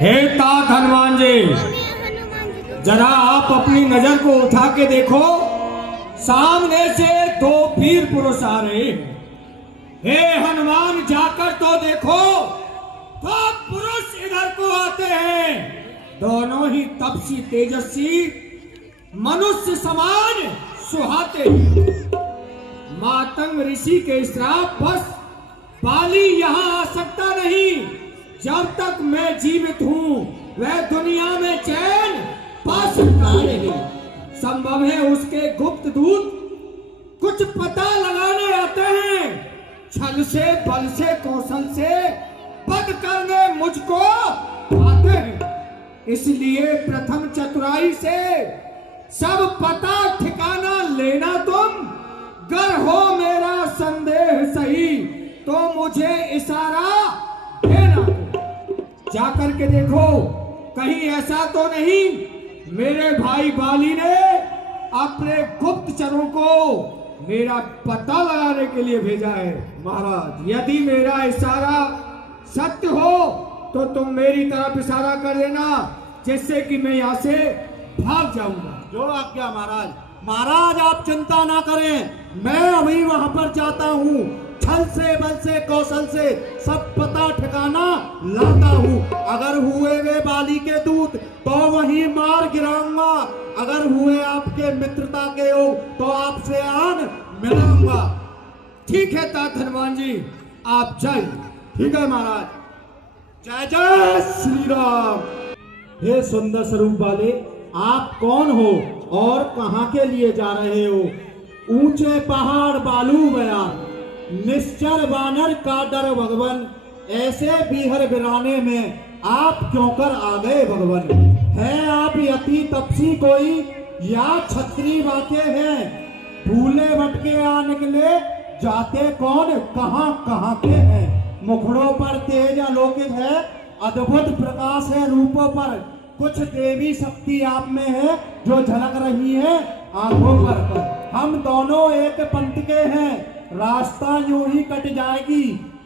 हे तात हनुमान जी, जरा आप अपनी नजर को उठा के देखो, सामने से दो वीर पुरुष आ रहे हैं। हे हनुमान, जाकर तो देखो, दो पुरुष इधर को आते हैं, दोनों ही तपसी तेजस्वी, मनुष्य समान सुहाते हैं। मातंग ऋषि के श्राप बस बाली यहाँ आ सकता नहीं। जब तक मैं जीवित हूँ वह दुनिया में चैन पा सकता नहीं। संभव है उसके गुप्त दूत कुछ पता लगाने आते हैं, छल से, बल से, कौशल से वध करने मुझको आते हैं। इसलिए प्रथम चतुराई से सब पता ठिकाना लेना तुम। गर हो मेरा संदेह सही तो मुझे इशारा देना। जाकर के देखो, कहीं ऐसा तो नहीं मेरे भाई बाली ने अपने गुप्तचरों को मेरा पता लगाने के लिए भेजा है। महाराज, यदि मेरा इशारा सत्य हो तो तुम मेरी तरफ इशारा कर देना, जिससे कि मैं यहाँ से भाग जाऊंगा। जो आज्ञा महाराज। महाराज आप चिंता ना करें, मैं अभी वहां पर जाता हूँ। छल से, बल से, कौशल से सब पता ठिकाना लाता हूँ। अगर हुए वे बाली के दूत तो वहीं मार गिराऊंगा। अगर हुए आपके मित्रता के योग तो आपसे आन मिलाऊंगा। ठीक है तात हनुमान जी, आप जाइए। ठीक है महाराज। जय जय श्री राम। हे सुंदर स्वरूप वाले, आप कौन हो और कहां के लिए जा रहे हो? ऊंचे पहाड़ बालू बयान, निश्चर वानर का डर भगवन, ऐसे बीहर बिराने में आप क्यों कर आ गए भगवन? है आप यति तपसी कोई या छत्री वाके हैं? भूले भटके आ निकले, जाते कौन कहां कहां के हैं? मुखड़ों पर तेज आलोकित है, अद्भुत प्रकाश है रूपों पर। कुछ देवी शक्ति आप में है जो झलक रही है आंखों पर। हम दोनों एक पंथ के हैं, रास्ता यूं ही कट जाएगी।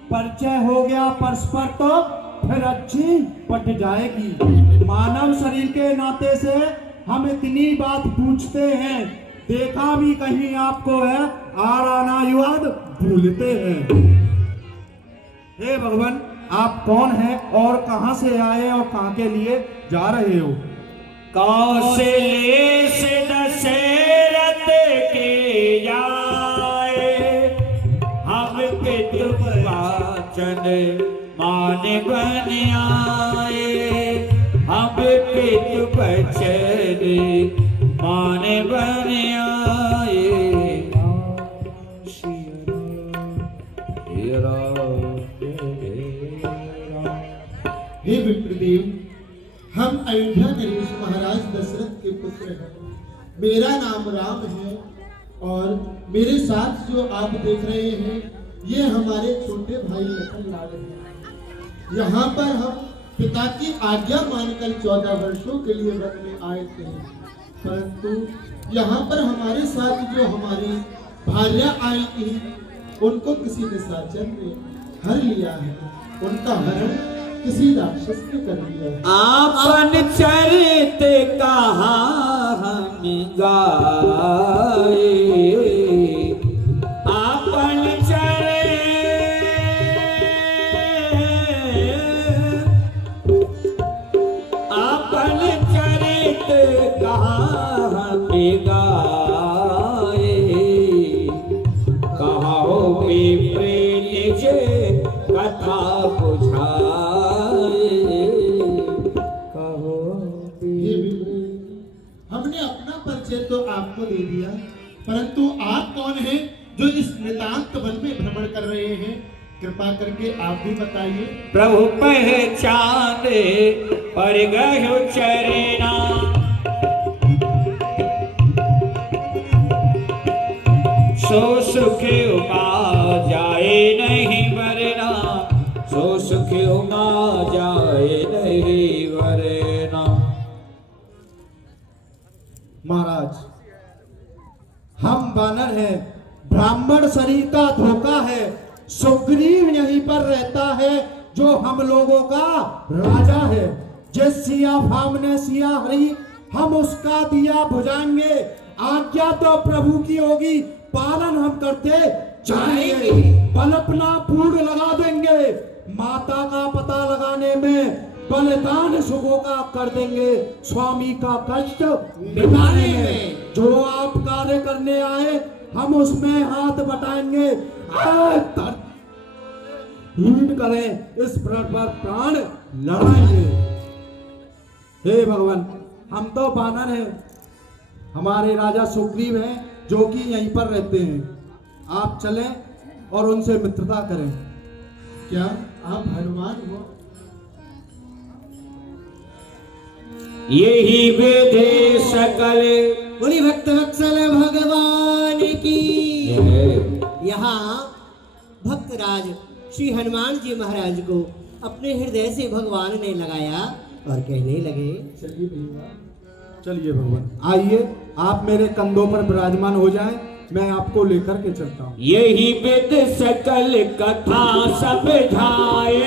परिचय हो गया परस्पर तो फिर अच्छी पट जाएगी। मानव शरीर के नाते से हम इतनी बात पूछते हैं, देखा भी कहीं आपको है, आराना युवाद भूलते हैं। हे भगवान, आप कौन हैं और कहां से आए और कहां के लिए जा रहे हो? कौशले से दशरथ के जाए, हम पितृवाचन मान बन आए। हम पितृवचन मान बन आए। हे विप्रदेव, हम अयोध्या नरेश महाराज दशरथ के पुत्र हैं। मेरा नाम राम है और मेरे साथ जो आप देख रहे हैं ये हमारे छोटे भाई लखन लाल हैं। यहाँ पर हम पिता की आज्ञा मानकर 14 वर्षों के लिए वन में आए थे, परंतु यहाँ पर हमारे साथ जो हमारी भार्या आई थी उनको किसी निशाचर ने हर लिया है। उनका हरण किसी राक्षस ने कर दिया। आपन चरित कहाँ हम गाए, आपन चरित कहाँ हम गाए। कहो विप्र से कथा बुझाए। हमने अपना परिचय तो आपको दे दिया, परंतु आप कौन हैं जो इस नितांत वन में भ्रमण कर रहे हैं? कृपा करके आप भी बताइए। प्रभु पहचान पर गयो चरना, सो सुख उमा जाए नहीं वरना। सो सुख उमा जाए नहीं वरना। महाराज, हम वानर हैं, ब्राह्मण शरीर का धोखा है। सुग्रीव यहीं पर रहता है जो हम लोगों का राजा है। जिस सिया भाव ने सिया हरी हम उसका दिया बुझाएंगे। आज्ञा तो प्रभु की होगी, पालन हम करते जाएंगे। बल अपना पूर्ण लगा देंगे, माता का पता लगाने में बलिदान शुभों का कर देंगे। स्वामी का कष्ट मिटाने में जो आप कार्य करने आए हम उसमें हाथ बटाएंगे। हीन करें इस पर प्राण लड़ाएंगे। हे भगवान, हम तो बानर हैं, हमारे राजा सुग्रीव हैं जो कि यहीं पर रहते हैं। आप चलें और उनसे मित्रता करें। क्या आप हनुमान हो? यही वेदे सकल। बोली भक्त वत्सल भगवान की। यहाँ भक्तराज श्री हनुमान जी महाराज को अपने हृदय से भगवान ने लगाया और कहने लगे, चलिए भैया, चलिए भगवान, आइए आप मेरे कंधों पर विराजमान हो जाएं, मैं आपको लेकर के चलता हूँ। यही वेद सकल कथा समझाए,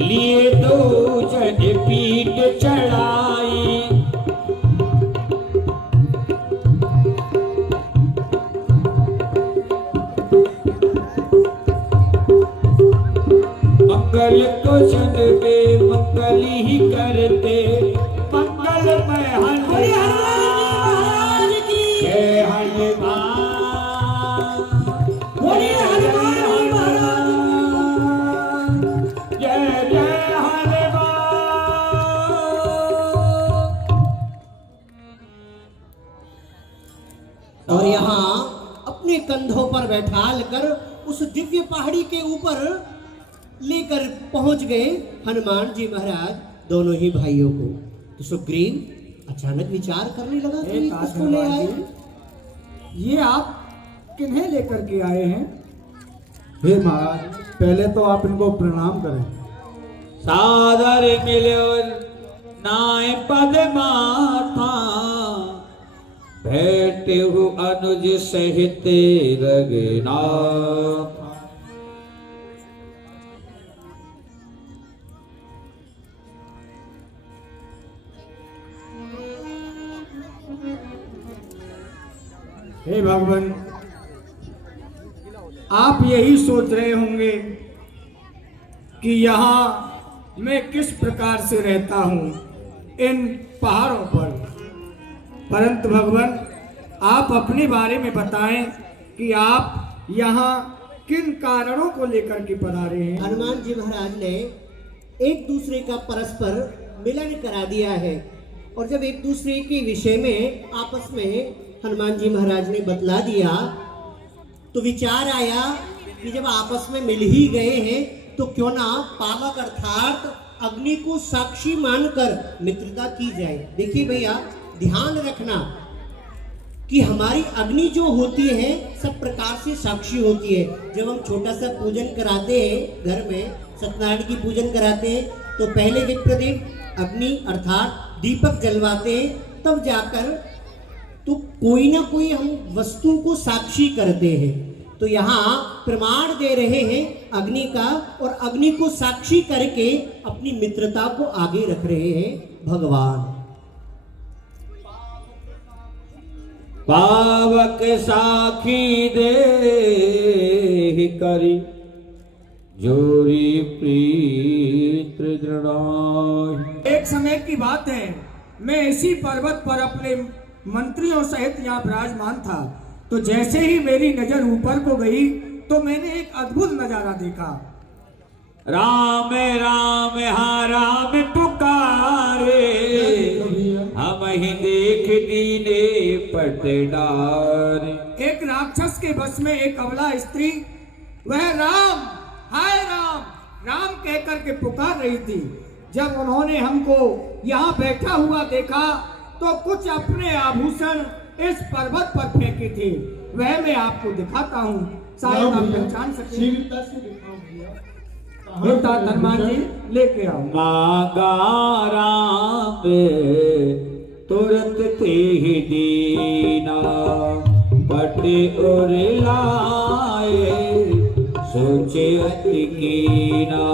लिए दो जन पीठ चढ़ाई। मंगल को जन में मंगल ही करते, मंगल में हनुमान की जय। हनुमान बोलिए, हनुमान महाराज जय जय हनुमान। और यहाँ अपने कंधों पर बैठाल कर उस दिव्य पहाड़ी के ऊपर लेकर पहुंच गए हनुमान जी महाराज दोनों ही भाइयों को। तो सुग्रीव अचानक विचार करने लगा कि किसको ले आए। ये आप किन्हें लेकर के आए हैं? हे महाराज, पहले तो आप इनको प्रणाम करें। सादर मिलो नाय पद माथा, बैठे हो अनुज सहित रघुनाथ। हे भगवान, आप यही सोच रहे होंगे कि यहाँ मैं किस प्रकार से रहता हूँ इन पहाड़ों पर, परंतु भगवान आप अपने बारे में बताएं कि आप यहाँ किन कारणों को लेकर के पधारे हैं। हनुमान जी महाराज ने एक दूसरे का परस्पर मिलन करा दिया है, और जब एक दूसरे के विषय में आपस में हनुमान जी महाराज ने बतला दिया तो विचार आया कि जब आपस में मिल ही गए हैं तो क्यों ना पावक अर्थात अग्नि को साक्षी मानकर मित्रता की जाए। देखिए भैया, ध्यान रखना कि हमारी अग्नि जो होती है सब प्रकार से साक्षी होती है। जब हम छोटा सा पूजन कराते हैं घर में, सत्यनारायण की पूजन कराते हैं, तो पहले विप्रदेव अग्नि अर्थात दीपक जलवाते हैं, तब जाकर तो कोई ना कोई हम वस्तु को साक्षी करते हैं। तो यहाँ प्रमाण दे रहे हैं अग्नि का, और अग्नि को साक्षी करके अपनी मित्रता को आगे रख रहे हैं भगवान। पावक साखी दे करी जोरी प्रीत दृढ़। एक समय की बात है, मैं इसी पर्वत पर अपने मंत्रियों सहित यहाँ विराजमान था, तो जैसे ही मेरी नजर ऊपर को गई तो मैंने एक अद्भुत नजारा देखा। राम राम हा राम पुकारे, हम ही देख दीने पटडार। एक राक्षस के बस में एक अबला स्त्री, वह राम हाय राम राम कहकर के पुकार रही थी। जब उन्होंने हमको यहाँ बैठा हुआ देखा तो कुछ अपने आभूषण इस पर्वत पर फेंके थे, वह मैं आपको दिखाता हूँ, शायद आप पहचान सके। शीघ्रता से दिखाओ भैया। बेटा हनुमान जी लेके आओ। मांगा राम तुरंत ते ही दीना, पट और लाए सोचे अति कीना।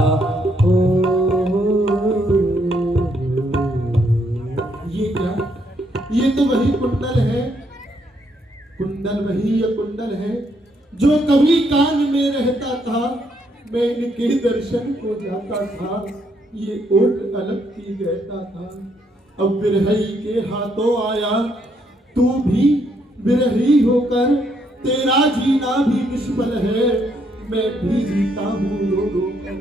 ये क्या? ये तो वही कुंडल है। कुंडल वही या कुंडल है जो कभी कान में रहता था, मैं इनके दर्शन को जाता था, ये ओट अलग की कहता था। अब बिरहई के हाथों आया, तू भी बिरही होकर, तेरा जीना भी निष्फल है, मैं भी जीता हूँ रो रो कर।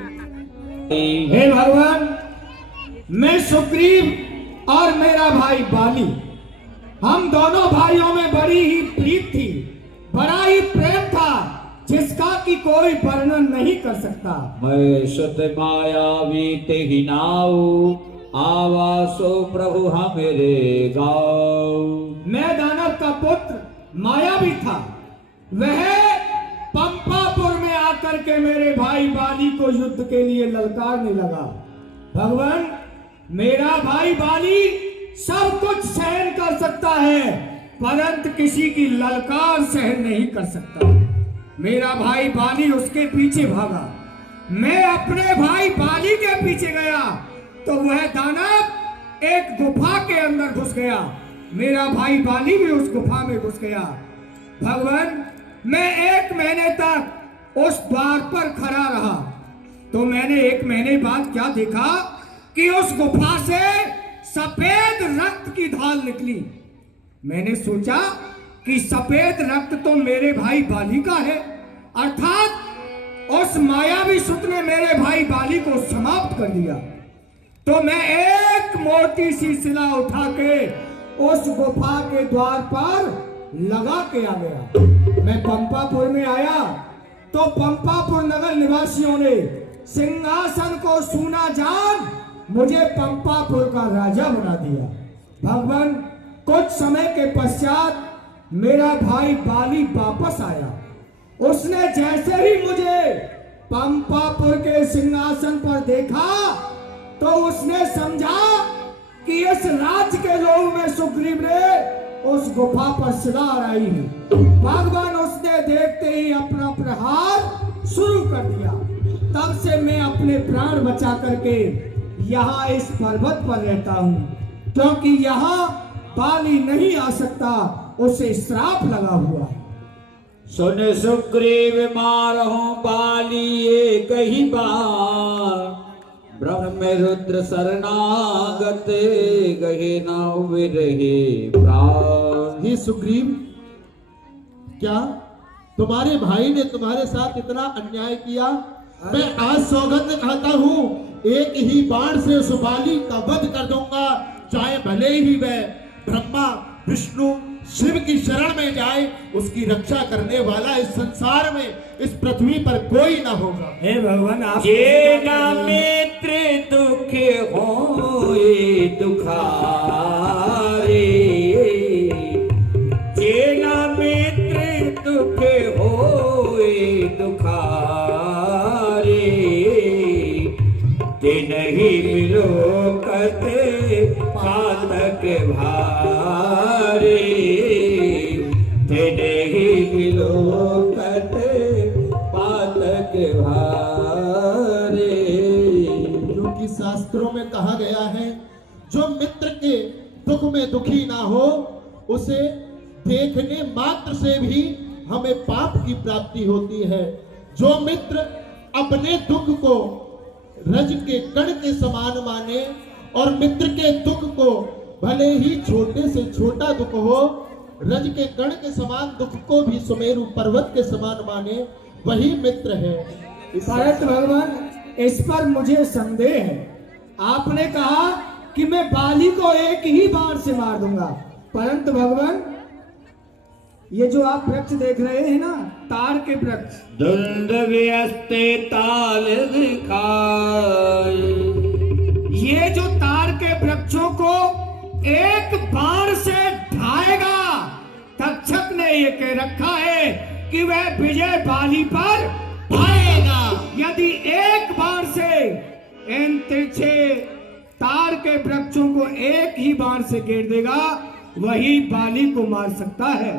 हे भगवान, मैं सुग्रीव और मेरा भाई बाली, हम दोनों भाइयों में बड़ी ही प्रीत थी, बड़ा ही प्रेम था, जिसका कि कोई वर्णन नहीं कर सकता। मैं सत मायावी तेहि नाऊ, आवासो प्रभु हमेरे गाँव। मैं दानव का पुत्र मायावी था, वह पंपापुर में आकर के मेरे भाई बाली को युद्ध के लिए ललकारने लगा। भगवान, मेरा भाई बाली सब कुछ सहन कर सकता है, परंतु किसी की ललकार सहन नहीं कर सकता। मेरा भाई बाली उसके पीछे भागा, मैं अपने भाई बाली के पीछे गया तो वह दानव एक गुफा के अंदर घुस गया, मेरा भाई बाली भी उस गुफा में घुस गया। भगवान, मैं 1 महीने तक उस द्वार पर खड़ा रहा, तो मैंने 1 महीने बाद क्या देखा कि उस गुफा से सफेद रक्त की धार निकली। मैंने सोचा कि सफेद रक्त तो मेरे भाई बाली का है, अर्थात उस मायावी सुत ने मेरे भाई बाली को समाप्त कर दिया। तो मैं एक मोटी सी शिला उठा के उस गुफा के द्वार पर लगा के आ गया। मैं पंपापुर में आया तो पंपापुर नगर निवासियों ने सिंहासन को सूना जान मुझे पंपापुर का राजा बना दिया। भगवान, कुछ समय के पश्चात मेरा भाई बाली वापस आया। उसने जैसे ही मुझे पंपापुर के सिंहासन पर देखा तो उसने समझा कि इस राज्य के लोग में सुग्रीव ने उस गुफा पर शिला आई है। भगवान, उसने देखते ही अपना प्रहार शुरू कर दिया। तब से मैं अपने प्राण बचा करके यहाँ इस पर्वत पर रहता हूँ, क्योंकि यहाँ बाली नहीं आ सकता, उसे श्राप लगा हुआ है। सुन सुग्रीव मारहु बाली एक ही बार, ब्रह्म रुद्र शरणागत गहे न विरहे प्राण। हे सुग्रीव, क्या तुम्हारे भाई ने तुम्हारे साथ इतना अन्याय किया? मैं आज सौगंध खाता हूँ, एक ही बाण से उस बाली का वध कर दूंगा, चाहे भले ही वह ब्रह्मा विष्णु शिव की शरण में जाए, उसकी रक्षा करने वाला इस संसार में, इस पृथ्वी पर कोई ना होगा। हे भगवान, आप जे न मित्र दुख होए दुखारे, जे न मित्र दुख होए दुखारे, तिनहि विलोकत पातक भारे, तिनहि विलोकत पातक भारे। क्योंकि शास्त्रों में कहा गया है, जो मित्र के दुख में दुखी ना हो, उसे देखने मात्र से भी हमें पाप की प्राप्ति होती है। जो मित्र अपने दुख को रज के कण के समान माने और मित्र के दुख को भले ही छोटे से छोटा दुख हो, रज के कण के समान दुख को भी सुमेरु पर्वत के समान माने, वही मित्र है। परंतु भगवान, इस पर मुझे संदेह है। आपने कहा कि मैं बाली को एक ही बाण से मार दूंगा, परंतु भगवान, ये जो आप वृक्ष देख रहे हैं ना, तार के वृक्ष, धुंध व्यस्ते ताल दिखाए, ये जो तार के वृक्षों को एक बाण से ढाएगा, तक्षक ने ये कह रखा है कि वह विजय बाली पर पाएगा। यदि एक बाण से इन तिरछे तार के वृक्षों को एक ही बाण से घेर देगा, वही बाली को मार सकता है।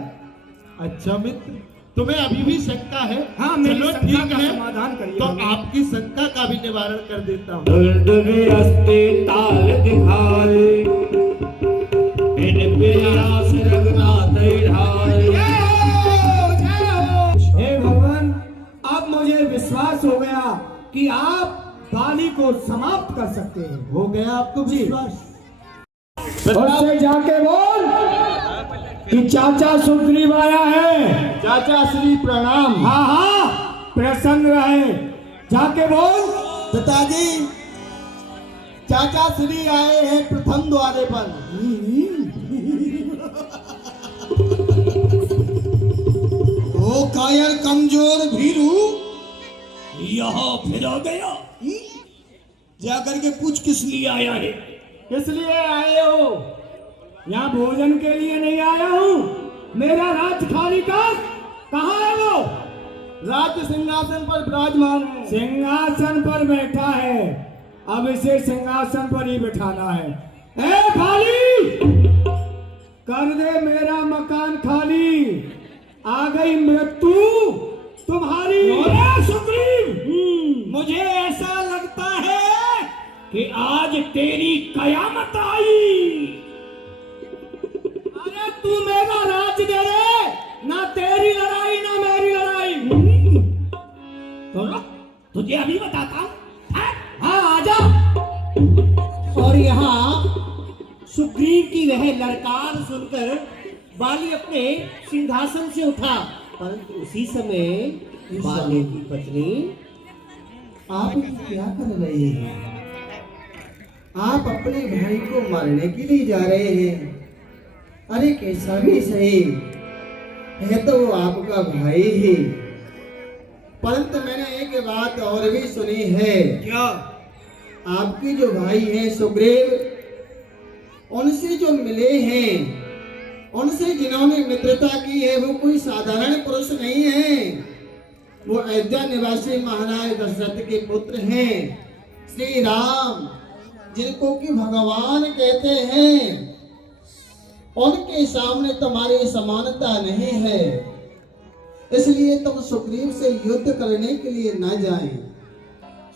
अच्छा मित्र, तुम्हें अभी भी शंका है? हाँ, मेरी चलो शंका ठीक का है, समाधान करिए। तो आपकी शंका का भी निवारण कर देता हूँ। दुर्दुभि अस्ते ताल दिखाए इन प्रयास रघुनाथ ढाए। हे भगवान, अब मुझे विश्वास हो गया कि आप बाली को समाप्त कर सकते हैं। हो गया आपको विश्वास? उससे जाके बोल कि चाचा सुग्रीव आया है। चाचा श्री प्रणाम। हाँ हाँ, प्रसन्न रहे। जाके बोल। पिताजी, चाचा श्री आए हैं प्रथम द्वारे पर। ओ कायर कमजोर भीरू, यहाँ फिर आ गया। जाकर के पूछ किस लिए आया है? किस लिए आए हो? यहाँ भोजन के लिए नहीं आया हूँ। मेरा राज खाली का कहाँ है वो? राज्य सिंहासन पर विराजमान है। सिंहासन पर बैठा है, अब इसे सिंहासन पर ही बिठाना है। ए खाली कर दे मेरा मकान खाली। आ गई मृत्यु तुम्हारी। सुग्रीव, मुझे ऐसा लगता है कि आज तेरी कयामत आई। अरे तू मेरा राज दे रे, ना तेरी लड़ाई ना मेरी लड़ाई। तुझे अभी बताता हूँ। हाँ आजा। और यहाँ सुग्रीव की वह ललकार सुनकर बाली अपने सिंहासन से उठा, परंतु उसी समय बाली की पत्नी, आप क्या कर रहे हैं? आप अपने भाई को मारने के लिए जा रहे हैं। अरे कैसा भी सही है तो वो आपका भाई ही, परंतु मैंने एक बात और भी सुनी है। क्या? आपके जो भाई हैं सुग्रीव, उनसे जो मिले हैं, उनसे जिन्होंने मित्रता की है, वो कोई साधारण पुरुष नहीं है। वो अयोध्या निवासी महाराज दशरथ के पुत्र हैं, श्री राम, जिनको कि भगवान कहते हैं। उनके सामने तुम्हारी समानता नहीं है, इसलिए तुम सुग्रीव से युद्ध करने के लिए न जाएं।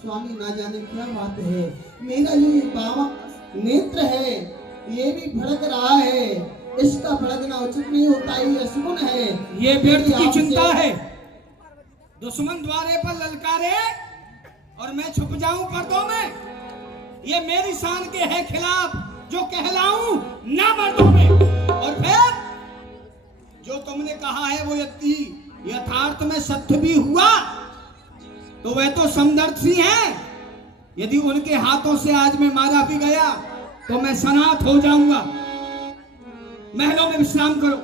स्वामी, ना जाने क्या बात है, मेरा जो ये बावा नेत्र है ये भी भड़क रहा है। इसका भड़कना उचित नहीं होता, ये अशुभ है। ये व्यर्थ की आपसे- चिंता है। दुश्मन द्वारे पर ललकारे और मैं छुप जाऊं पर्दों में, ये मेरी शान के है खिलाफ जो कहलाऊं ना मर्दों में। और फिर जो तुमने कहा है वो यदि यथार्थ में सत्य भी हुआ तो वह तो समदर्शी हैं। यदि उनके हाथों से आज मैं मारा भी गया तो मैं सनाथ हो जाऊंगा। महलों में विश्राम करो।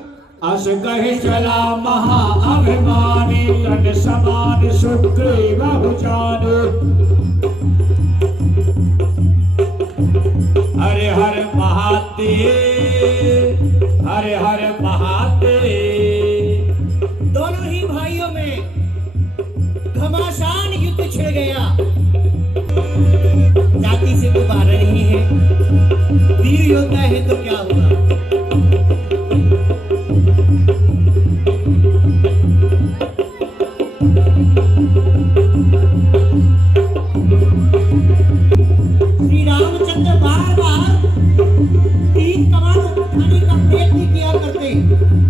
अस कहे चला महाअभिमानी, तन समान सुग्रीव जाने। हरे हर महादेव, हरे हर महादेव। दोनों ही भाइयों में घमासान युद्ध छिड़ गया। जाति से तो बाहर नहीं है, वीर योद्धा है तो क्या हुआ। श्री रामचंद्र बार बार तीर कमान उठाने का प्रयत्न किया करते,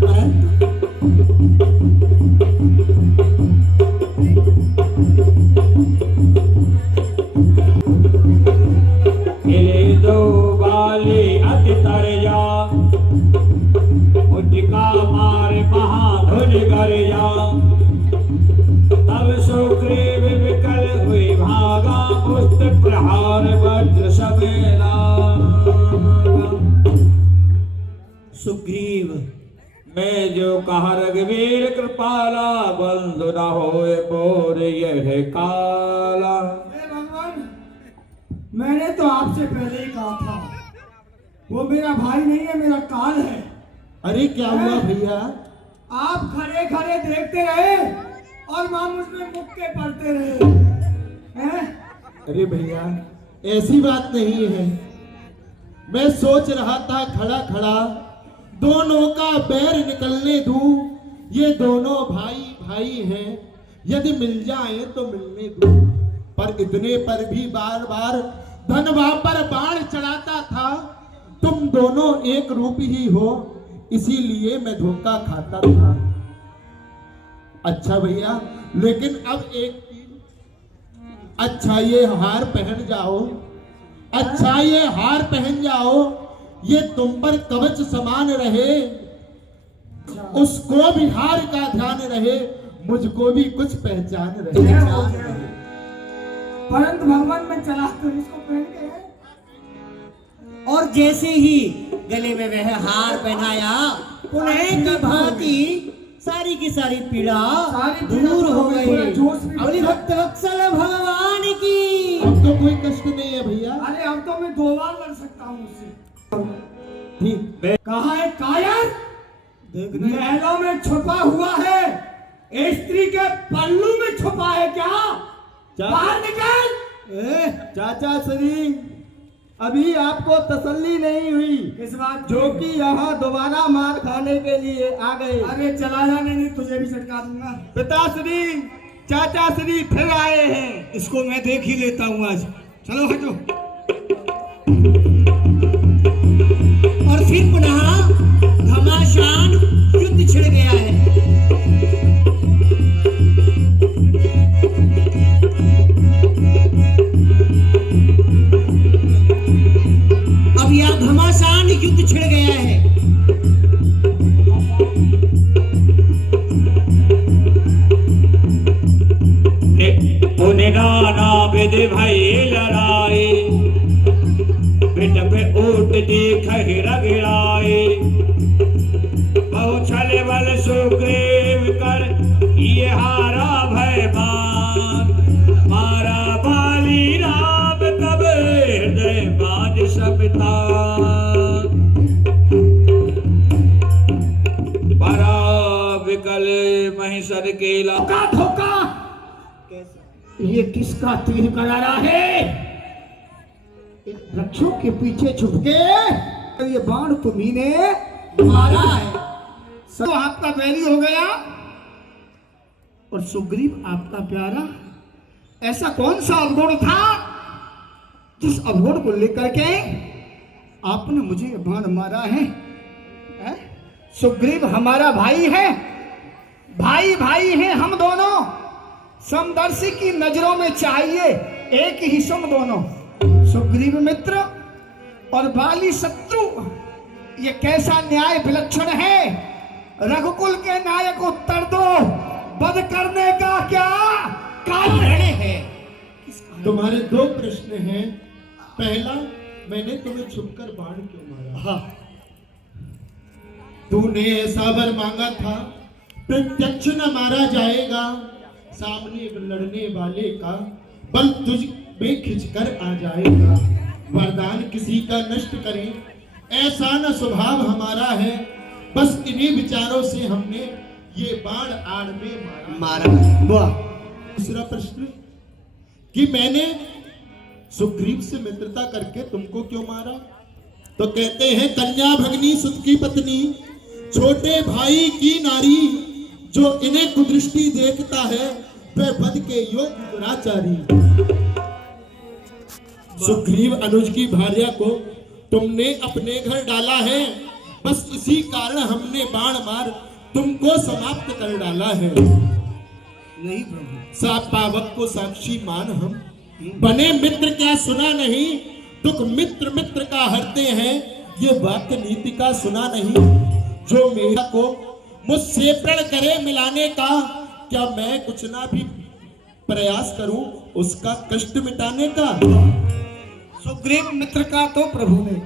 परंतु दो बाले अति तरया, मुझका मार महाधुन गरिया। तब सुग्रीव विकल हुई भागा, पुष्ट प्रहार वज्र समेला। सुग्रीव, मैं जो कहा रघुवीर कृपाला, बंधु न होए मोर यह काला। भगवान, मैंने तो आपसे पहले ही कहा था, वो मेरा भाई नहीं है, मेरा काल है। अरे क्या हुआ भैया? आप खड़े खड़े देखते रहे और मानुष में मुक्के पड़ते रहे हैं? अरे भैया, ऐसी बात नहीं है। मैं सोच रहा था खड़ा खड़ा दोनों का बैर निकलने दूं। ये दोनों भाई भाई हैं, यदि मिल जाए तो मिलने दो। पर इतने पर भी बार बार धनवा पर बाण चढ़ाता था। तुम दोनों एक रूप ही हो, इसीलिए मैं धोखा खाता था। अच्छा भैया, लेकिन अब एक अच्छा ये हार पहन जाओ, अच्छा ये हार पहन जाओ, ये तुम पर कवच समान रहे, उसको भी हार का ध्यान रहे, मुझको भी कुछ पहचान रहे। परंतु भगवान में चला तो इसको पहन के है। और जैसे ही गले में वह हार पहनाया, पुनः की भांति सारी की सारी पीड़ा दूर हो गई। अपनी भक्त वत्सल भगवान की। अब तो कोई कष्ट नहीं है भैया। अरे अब तो मैं 2 बार लड़ सकता हूँ उससे। कहा है कायर, महलों में छुपा हुआ है, स्त्री के पल्लू में छुपा है क्या? बाहर निकल। चाचा श्री, अभी आपको तसल्ली नहीं हुई इस बात जो कि यहाँ दोबारा मार खाने के लिए आ गए। अरे चला जाने नहीं, तुझे भी झटका दूंगा। पिताश्री, चाचा श्री फिर आए हैं। इसको मैं देख ही लेता हूँ आज। चलो हटो। और फिर पुनः घमासान युद्ध छिड़ गया है। अब यह घमासान युद्ध छिड़ गया है। नाना विधि भई लड़ाई, पिट पे ऊट देख रगड़ाए, बहु छल बल सुग्रीव कर ये हारा भय मान, मारा बाली राम तब हृदय बाज सबता, बड़ा विकल महिषर केला धोखा धोखा, ये किसका तीर करारा है? वृक्षों के पीछे छुप के ये बाण तुम्ही ने मारा है। सब आपका बैरी हो गया और सुग्रीव आपका प्यारा। ऐसा कौन सा अवगुण था जिस अवगुण को लेकर के आपने मुझे बाण मारा है? सुग्रीव हमारा भाई है, भाई भाई हैं हम दोनों। समदर्शी की नजरों में चाहिए एक ही सम दोनों। सुग्रीव मित्र और बाली शत्रु, ये कैसा न्याय विलक्षण है। रघुकुल के नायक उत्तर दो, वध करने का क्या कारण है? तुम्हारे 2 प्रश्न हैं। पहला, मैंने तुम्हें छुपकर बाण क्यों मारा? तूने ऐसा वर मांगा था, प्रत्यक्ष न मारा जाएगा, सामने लड़ने वाले का बल तुझ में खिंचकर आ जाएगा। वरदान किसी का नष्ट करें, ऐसा न स्वभाव हमारा है। बस इन्हीं विचारों से हमने ये बाण आड़ में मारा। दूसरा प्रश्न कि मैंने सुग्रीव से मित्रता करके तुमको क्यों मारा? तो कहते हैं कन्या भगनी सुत की पत्नी, छोटे भाई की नारी, जो इन्हें कुदृष्टि देखता है वह वध के योग्य दुराचारी। सुग्रीव अनुज की भार्या को तुमने अपने घर डाला है, बस इसी कारण हमने बाण मार तुमको समाप्त कर डाला है। नहीं प्रभु, सात पावक को साक्षी मान हम बने मित्र, क्या सुना नहीं? दुख मित्र मित्र का हरते हैं, ये वाक्य नीति का सुना नहीं? जो मेरा को मुझसे प्रण करे मिलाने का, क्या मैं कुछ ना भी प्रयास करूं उसका कष्ट मिटाने का? सुग्रीव मित्र का तो प्रभु ने,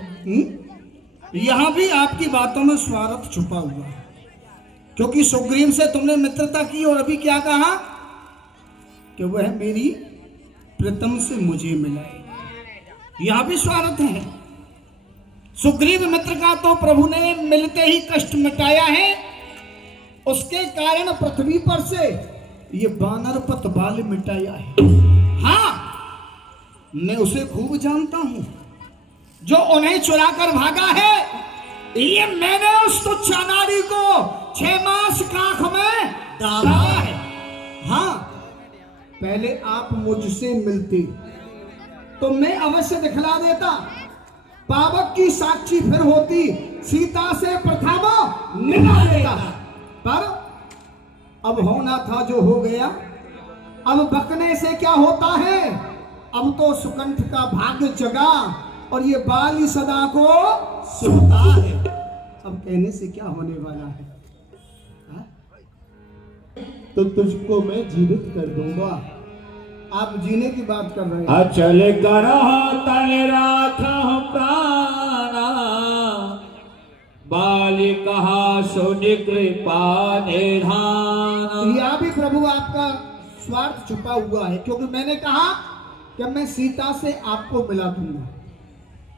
यहां भी आपकी बातों में स्वार्थ छुपा हुआ है। क्योंकि सुग्रीव से तुमने मित्रता की और अभी क्या कहा कि वह मेरी प्रीतम से मुझे मिलाएगा। यहां भी स्वार्थ है। सुग्रीव मित्र का तो प्रभु ने मिलते ही कष्ट मिटाया है, उसके कारण पृथ्वी पर से ये वानरपत बाल मिटाया है। हाँ, मैं उसे खूब जानता हूं, जो उन्हें चुरा कर भागा है। ये मैंने उस तुच्छ नारी को 6 मास काख में डाला है। हाँ, पहले आप मुझसे मिलती तो मैं अवश्य दिखला देता, पावक की साक्षी फिर होती, सीता से प्रथम निभा देता। पर अब होना था जो हो गया, अब बकने से क्या होता है। अब तो सुकंठ का भाग्य जगा और ये बाली सदा को सोता है। अब कहने से क्या होने वाला है। हा? तो तुझको मैं जीवित कर दूंगा। आप जीने की बात कर रहे हैं। अचल करह तन राखह प्राणा, बाली कहा सो कृपा निधान। यह भी प्रभु आपका स्वार्थ छुपा हुआ है, क्योंकि मैंने कहा कि मैं सीता से आपको मिला दूंगा,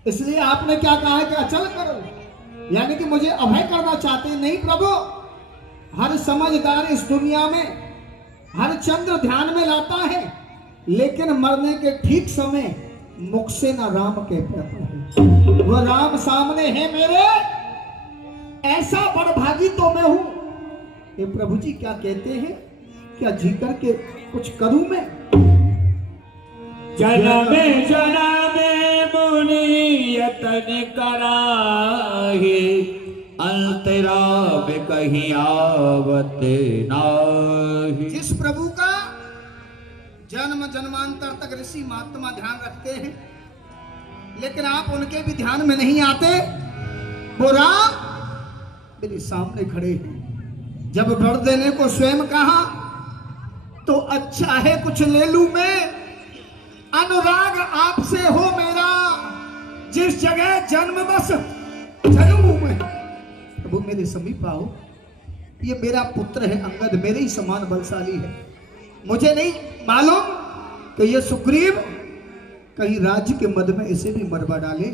इसलिए आपने क्या कहा है कि अचल करो, यानी कि मुझे अभय करना चाहते हैं। नहीं प्रभु, हर समझदार इस दुनिया में हर चंद्र ध्यान में लाता है, लेकिन मरने के ठीक समय मुख से ना राम कहता है। वह राम सामने है मेरे, ऐसा बड़भागी तो मैं हूं। ये प्रभु जी क्या कहते हैं, क्या जी करके कुछ करूं मैं। जनमे जनमे मुनि यतन कराहि, अंतराव कहीं आवत नाही। जिस प्रभु का जन्म जन्मांतर तक ऋषि महात्मा ध्यान रखते हैं, लेकिन आप उनके भी ध्यान में नहीं आते, वो राम मेरे सामने खड़े हैं। जब वर देने को स्वयं कहा तो अच्छा है कुछ ले लूं मैं, अनुराग आपसे हो मेरा, जिस जगह जन्म बस जन्मूं मैं। प्रभु मेरे समीप आओ, ये मेरा पुत्र है अंगद, मेरे ही समान बलशाली है। मुझे नहीं मालूम कि ये सुग्रीव कहीं राज्य के मद में इसे भी मरवा डाले।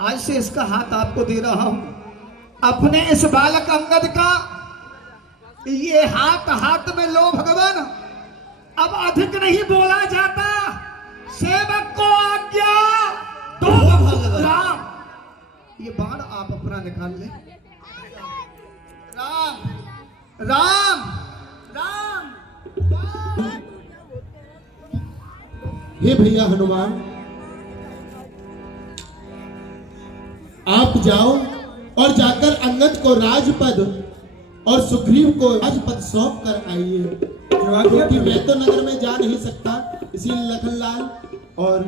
आज से इसका हाथ आपको दे रहा हूं, अपने इस बालक अंगद का ये हाथ में लो भगवान। अब अधिक नहीं बोला जाता, सेवक को आज्ञा दो राम। ये बाण आप अपना निकाल ले। राम राम राम, राम। हे भैया हनुमान, आप जाओ और जाकर अंगद को राजपद और सुग्रीव को राजपद सौंप कर आइए, क्योंकि मैं तो नगर में जा नहीं सकता, इसीलिए लखनलाल और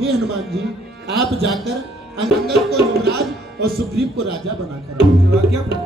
हे हनुमान जी, आप जाकर अंगद को युवराज और सुग्रीव को राजा बनाकर आइए।